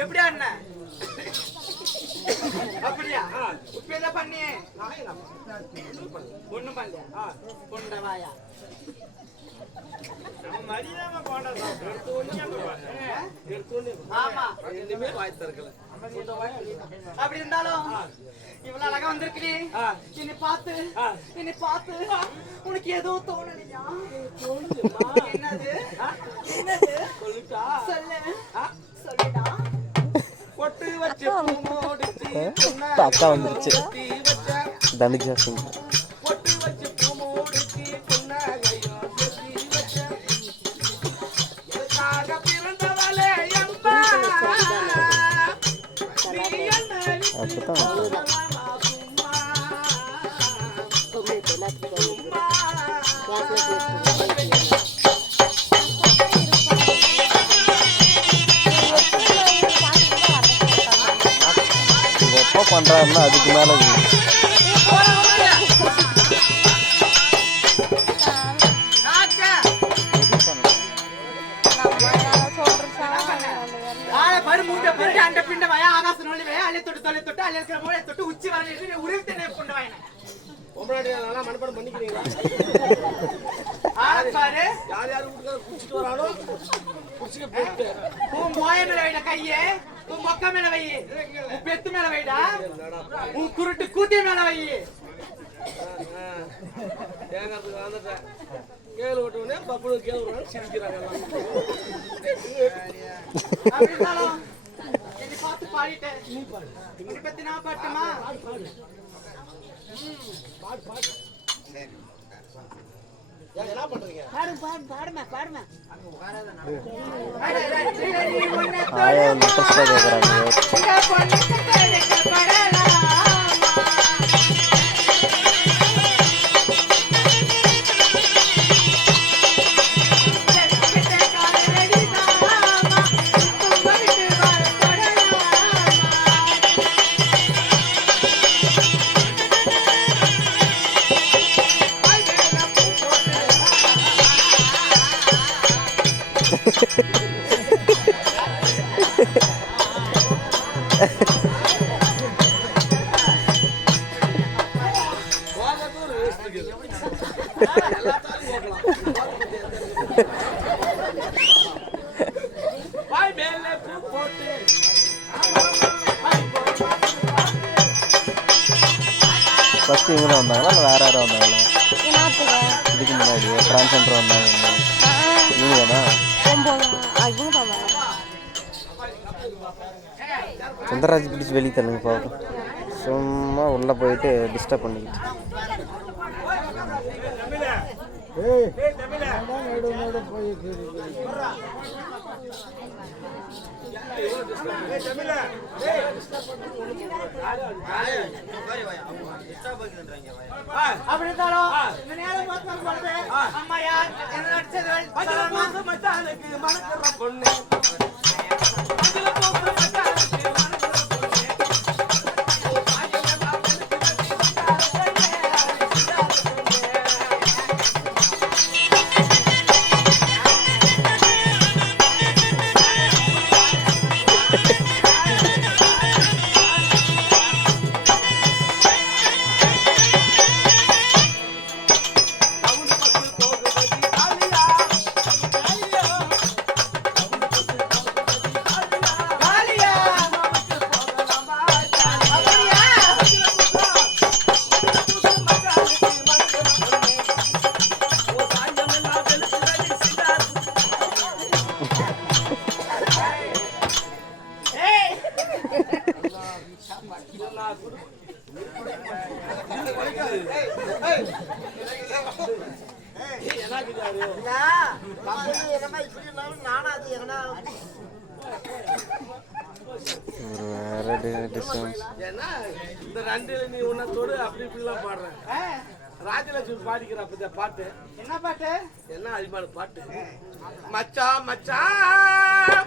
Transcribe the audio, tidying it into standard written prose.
எப்படி ஆடுன அப்படியா இப்ப என்ன பண்ணி ஒண்ணு பண்ணலையா பொண்டவாயா அப்படி இருந்தாலும் இவ்வளவு அழகா வந்திருக்கிறீ என்னை பார்த்து உனக்கு ஏதோ தோணலையா என்னது சொல்லு சொல்லுடா பொட்டு வச்சு அக்கா வந்துருச்சு தனுஜா சிங் பொட்டு வச்சு பூ மூடிச்சு புன்னகையோ எதுக்காக பிறந்தவளே அம்மா எப்போ பண்றாருன்னா அதுக்கு மேல உச்சி வர மனப்பாடம் பண்ணிக்கிறீங்களா யார் யாரு குடிச்சிட்டு வரானோ குடிச்சுக்க போட்டு உன் மோய மேல வைடா கையே உன் மொக்க மேல வை உன் பெத்து மேல வைடா உன் குருட்டு கூத்தி மேல வை கேட்கறதுக்கு வந்துட்டேன் கேளு விட்டோடனே பப்புனு கேள்வி சிரிக்கிறாங்க என்னை பார்த்து பாடிட்டேன் நீ பாடு என்னை பத்தி நான் பாட்டுமா பாடு பாடு என்ன பண்றீங்க பாடுமா ஃபர்ஸ்ட் இவங்க வந்தாங்களா இல்லை வேற யாரும் வந்தாங்களா இதுக்கு முன்னாடி டிரான்ஸ்ஜெண்டர் வந்தாங்க இவங்க தானா சுந்தரராஜ் பிடிச்சி வெளியே தள்ளுங்க பார்ப்போம் சும்மா உள்ளே போயிட்டு டிஸ்டர்ப் பண்ணிக்கிட்டு அப்படி இருந்தாலும் இந்த நேரம் அம்மா யார் என்ன நடிச்சது மனசுற பொண்ணு ஒரு வேற டிஸ்டன்ஸ். ஏன்னா இந்த ரெண்டுல நீ உன்னத்தோடு அப்படி இப்படிலாம் பாடுற. ராஜலட்சுமி பாடிக்கிற அப்ப பாட்டு என்ன பாட்டு? என்ன அடிமான பாட்டு? மச்சான் மச்சான்